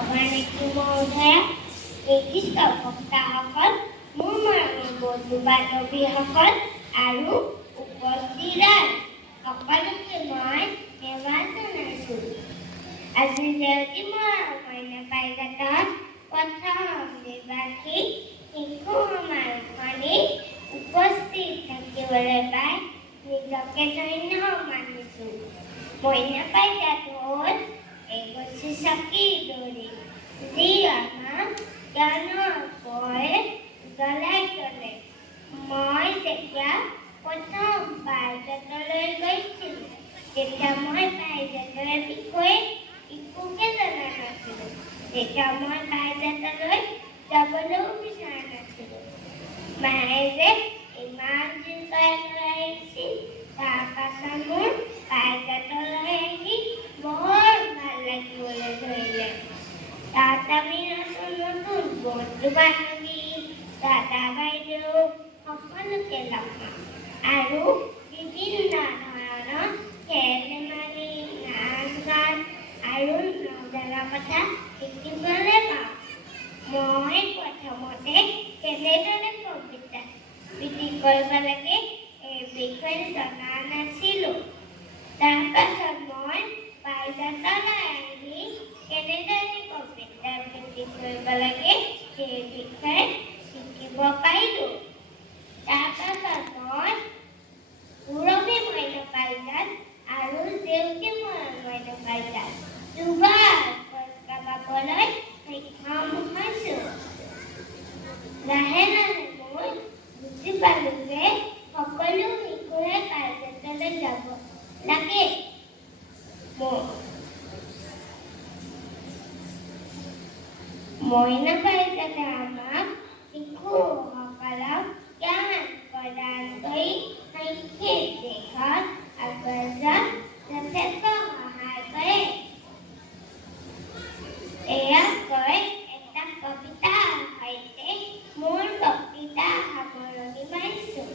সভানেত্ৰী মহোদয়া, নিৰ্দিষ্ট বক্তাসকল, মোৰ মৰমৰ বন্ধু বান্ধৱীসকল আৰু উপস্থিত ৰাইজ, সকলোকে মই সেৱা জনাইছোঁ। আজি জয়তী মইনা পাৰিজাতৰ প্ৰথম দ্বিবাৰ্ষিক শিশু সমাৰোহখনিত উপস্থিত থাকিবলৈ পাই নিজকে ধন্য মানিছোঁ। মইনা পাৰিজাত হ'ল এগছি চাকিৰ দৰে, যি আমাক জ্ঞানৰ পোহৰে জ্বলাই তোলে। মই যেতিয়া প্ৰথম পাৰিজাতলৈ গৈছিলোঁ, তেতিয়া মই পাৰিজাতৰ বিষয়ে একোকে জনা নাছিলোঁ। তেতিয়া মই পাৰিজাতলৈ যাবলৈও বিচৰা নাছিলোঁ। মায়ে যে ইমান জোকাই আহিছিল, তাৰ পাছত মোৰ পাৰিজাতলৈ আহি বৰ ভাল লাগিবলৈ ধৰিলে। তাত আমি নতুন নতুন বন্ধু বান্ধৱী, দাদা বাইদেউ সকলোকে লগ পাওঁ আৰু বিভিন্ন ধৰণৰ খেল ধেমালি, নাচ গান আৰু নজনা কথা শিকিবলৈ পাওঁ। মই প্ৰথমতে কেনেদৰে কবিতা আবৃত্তি কৰিব লাগে এই বিষয়ে জনা নাছিলোঁ। তাৰ পাছত মই পাৰিজাতলৈ আহি কেনেদৰে কবিতা আবৃত্তি কৰিব লাগে সেই বিষয়ে শিকিব পাৰিলোঁ। তাৰ পাছত মই পুৰবী মইনা পাৰিজাত আৰু জেউতী মইনা পাৰিজাত দুবাৰ পুৰস্কাৰ পাবলৈ সক্ষম হৈছোঁ। লাহে লাহে মই বুজি পালোঁ যে সকলো শিশুৱে পাৰিজাতলৈ যাব লাগে। মইনা পাৰিজাতে আমাক শিশুসকলক জ্ঞান প্ৰদান কৰি শৈক্ষিক দিশত আগুৱাই যোৱাত যথেষ্ট সহায় কৰে। এয়া কৈ এটা কবিতাৰ সৈতে মোৰ বক্তৃতা সামৰণি মাৰিছোঁ।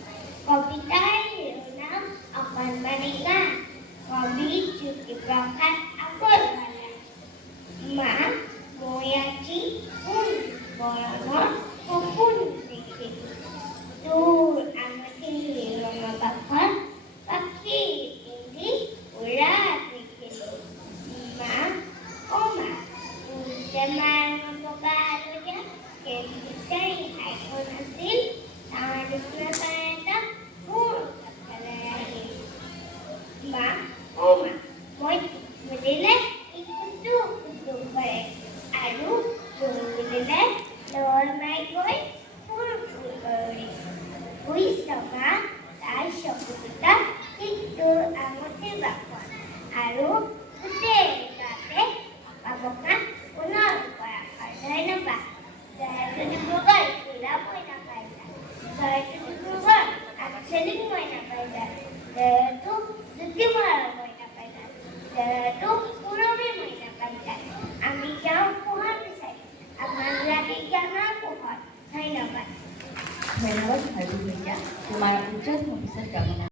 কবিতাৰ শিৰোনাম অকণমানি গান, কবি জ্যোতিপ্ৰসাদ আগৰৱালা। মা, মই আজি কোন বৰণৰ সপোন দেখিলোঁ, দূৰ আঙঠিৰ ৰঙাবাখত পাখি পিন্ধি উৰা দেখিলোঁ। মা, অ' মা, মাৰ বগা হালধীয়া খেল বিচাৰি ঠাইখন আছিল, তাৰ নিচিনা তাই এটা মোৰ কাষলৈ আহিল। মা, অ' মা, মই বুলিলে ই কুটু কুটু কৰে আৰু মই বুলিলে লৰ মাই গৈ ফুৰ ফুৰ কৰে। বুজিছ মা, তাইৰ চকু দুটা ঠিক তোৰ আঙঠিৰ বাকত আৰু গোটেই গাতে বগা পুনৰ পৰা ধন্যবাদ। জয়তু ডিব্ৰুগড় জিলা মইনা পাৰিজাত, জয়তু ডিব্ৰুগড় আঞ্চলিক মইনা পাৰিজাত, জয়তু জ্যোতি মইনা পাৰিজাত, জয়তু পুৰবী মইনা পাৰিজাত। আমি যাওঁ পোহৰ বিচাৰি, আমাৰ লাগে জ্ঞানৰ পোহৰ। ধন্যবাদ। ধন্যবাদ ভাৰতী ভূঞা, তোমাৰ উজ্জ্বল ভৱিষ্যত কামনা।